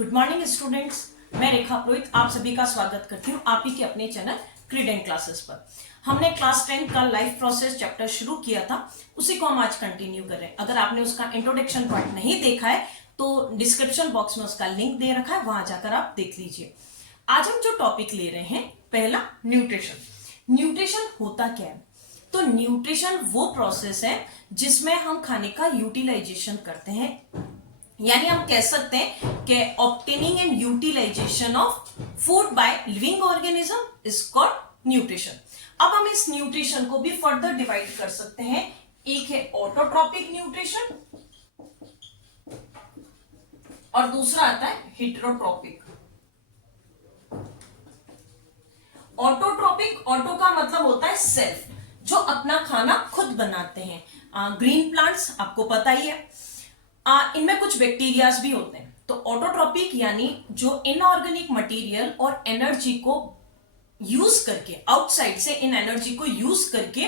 Good morning students, मैं रेखा पुरोहित आप सभी का स्वागत करती हूँ आप ही के अपने चैनल क्रीडेंट क्लासेस पर। हमने क्लास 10 का लाइफ प्रोसेस चैप्टर शुरू किया था, उसी को हम आज कंटिन्यू कर रहे हैं। अगर आपने उसका इंट्रोडक्शन पार्ट नहीं देखा है तो डिस्क्रिप्शन बॉक्स में उसका लिंक दे रखा है, वहां जाकर आप देख लीजिए। आज हम जो टॉपिक ले रहे हैं, पहला न्यूट्रिशन। न्यूट्रिशन होता क्या है? तो न्यूट्रिशन वो प्रोसेस है जिसमें हम खाने का यूटिलाइजेशन करते हैं, यानी हम कह सकते हैं कि obtaining and utilisation of food by living organism is called nutrition. अब हम इस न्यूट्रिशन को भी फर्दर डिवाइड कर सकते हैं। एक है ऑटोट्रॉपिक न्यूट्रिशन और दूसरा आता है हेटेरोट्रॉपिक। ऑटोट्रॉपिक, ऑटो का मतलब होता है सेल्फ, जो अपना खाना खुद बनाते हैं। ग्रीन प्लांट्स आपको पता ही है, इनमें कुछ बैक्टीरियाज भी होते हैं। तो ऑटोट्रॉपिक यानी जो इनऑर्गेनिक मटेरियल और एनर्जी को यूज करके, आउटसाइड से इन एनर्जी को यूज करके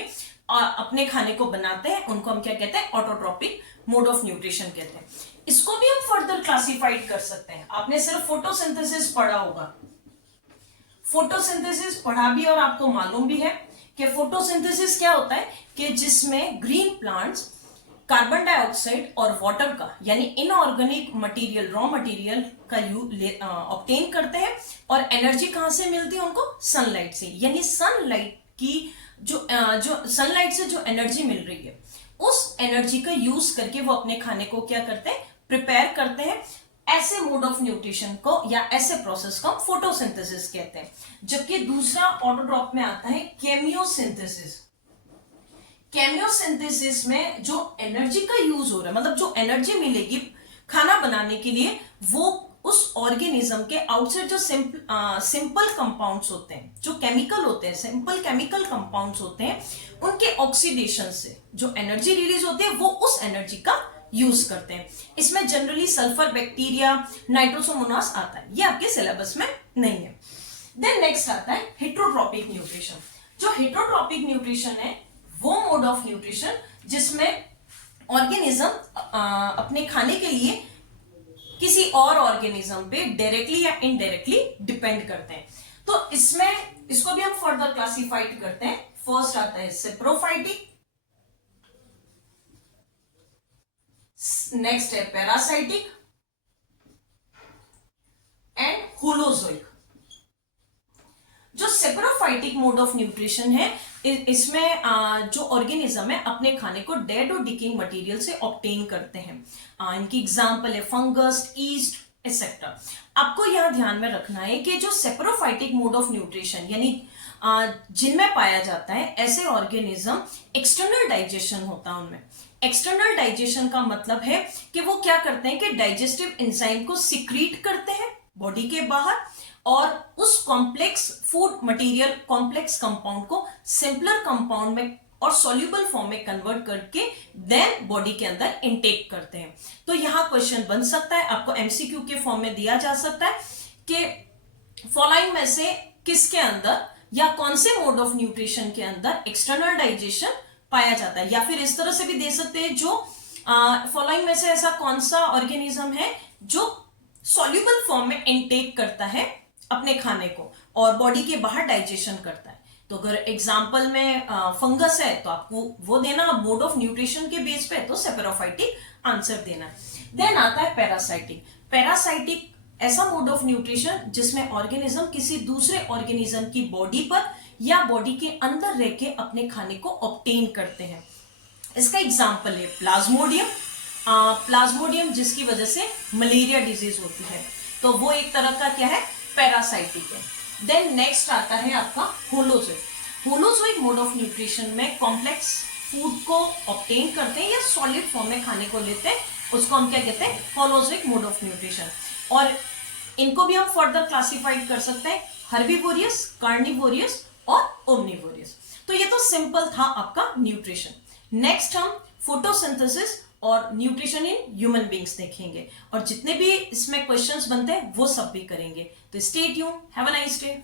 अपने खाने को बनाते हैं, उनको हम क्या कहते हैं? ऑटोट्रॉपिक मोड ऑफ न्यूट्रिशन कहते हैं। इसको भी हम फर्दर क्लासिफाइड कर सकते हैं। आपने सिर्फ फोटोसिंथेसिस पढ़ा होगा, फोटोसिंथेसिस पढ़ा भी और आपको मालूम भी है कि फोटोसिंथेसिस क्या होता है कि जिसमें ग्रीन प्लांट्स कार्बन डाइऑक्साइड और वाटर का, यानी इनऑर्गेनिक मटेरियल, रॉ मटेरियल का ऑब्टेन करते हैं। और एनर्जी कहां से मिलती है उनको? सनलाइट से। यानी सनलाइट की जो सनलाइट से जो एनर्जी मिल रही है, उस एनर्जी का यूज करके वो अपने खाने को क्या करते हैं? प्रिपेयर करते हैं। ऐसे मोड ऑफ न्यूट्रिशन को या ऐसे प्रोसेस को हम फोटोसिंथेसिस कहते हैं। जबकि दूसरा ऑटोट्रॉप में आता है केमियोसिंथेसिस। केमियोसिंथेसिस में जो एनर्जी का यूज हो रहा है, मतलब जो एनर्जी मिलेगी खाना बनाने के लिए, वो उस ऑर्गेनिज्म के आउटसाइड जो सिंपल कंपाउंड्स होते हैं, जो केमिकल होते हैं, सिंपल केमिकल कंपाउंड्स होते हैं, उनके ऑक्सीडेशन से जो एनर्जी रिलीज होती है, वो उस एनर्जी का यूज करते हैं। इसमें जनरली सल्फर, बैक्टीरिया, नाइट्रोसोमोनास आता है, ये आपके सिलेबस में नहीं है। देन नेक्स्ट आता है हेटेरोट्रॉपिक न्यूट्रिशन। जो हेटेरोट्रॉपिक न्यूट्रिशन है वो मोड ऑफ न्यूट्रिशन जिसमें ऑर्गेनिज्म अपने खाने के लिए किसी और ऑर्गेनिज्म पे डायरेक्टली या इनडायरेक्टली डिपेंड करते हैं। तो इसमें इसको भी हम फर्दर क्लासिफाइड करते हैं। फर्स्ट आता है सेप्रोफाइटिक, नेक्स्ट है पैरासाइटिक एंड होलोजोइक। जो सेप्रोफाइटिक मोड ऑफ न्यूट्रिशन है, इसमें जो ऑर्गेनिज्म है अपने खाने को डेड और डिकेइंग मटेरियल से ऑब्टेन करते हैं। इनकी एग्जांपल है फंगस, ईस्ट एक्सेट्रा। आपको यहां ध्यान में रखना है कि जो सेप्रोफाइटिक मोड ऑफ न्यूट्रिशन यानी जिनमें पाया जाता है, ऐसे ऑर्गेनिज्म एक्सटर्नल डाइजेशन होता है उनमें। एक्सटर्नल डाइजेशन का मतलब है कि वो क्या करते हैं कि डाइजेस्टिव एंजाइम को सिक्रीट करते हैं बॉडी के बाहर, और उस complex food material, complex compound को सिंपलर कंपाउंड में और सॉल्यूबल फॉर्म में कन्वर्ट करके देन बॉडी के अंदर इनटेक करते हैं। तो यहां क्वेश्चन बन सकता है, आपको एमसीक्यू के फॉर्म में दिया जा सकता है कि फॉलोइंग में से किसके अंदर या कौन से मोड ऑफ न्यूट्रिशन के अंदर एक्सटर्नल डाइजेशन पाया जाता है। या फिर इस तरह से भी दे सकते हैं, जो फॉलोइंग में से ऐसा कौन सा ऑर्गेनिज्म है जो सॉल्यूबल फॉर्म में इनटेक करता है अपने खाने को और बॉडी के बाहर डाइजेशन करता है। तो अगर एग्जांपल में फंगस है तो आपको वो देना, मोड ऑफ न्यूट्रिशन के बेस पे तो सेप्रोफाइटिक आंसर देना। देन आता है पैरासाइटिक। पैरासाइटिक ऐसा मोड ऑफ न्यूट्रिशन जिसमें ऑर्गेनिज्म किसी दूसरे ऑर्गेनिज्म की बॉडी पर या बॉडी के अंदर रह के अपने खाने को ऑब्टेन करते हैं। इसका एग्जाम्पल है प्लाज्मोडियम। प्लाज्मोडियम जिसकी वजह से मलेरिया डिजीज होती है, तो वो एक तरह का क्या है? पैरासाइटिक है। देन नेक्स्ट आता है आपका holozoic. Holozoic mode of nutrition में कॉम्प्लेक्स फूड को ऑब्टेन करते हैं या सॉलिड फॉर्म में खाने को लेते हैं, उसको हम क्या कहते हैं? Holozoic mode of nutrition. और इनको भी हम फर्दर क्लासिफाइड कर सकते हैं, हर्बिवोरियस, कार्निवोरियस और ओमनिवोरियस। तो ये तो सिंपल था आपका न्यूट्रिशन। नेक्स्ट हम फोटोसिंथेसिस और न्यूट्रिशन इन ह्यूमन बींग्स देखेंगे, और जितने भी इसमें क्वेश्चंस बनते हैं वो सब भी करेंगे। तो stay tuned, have a nice day.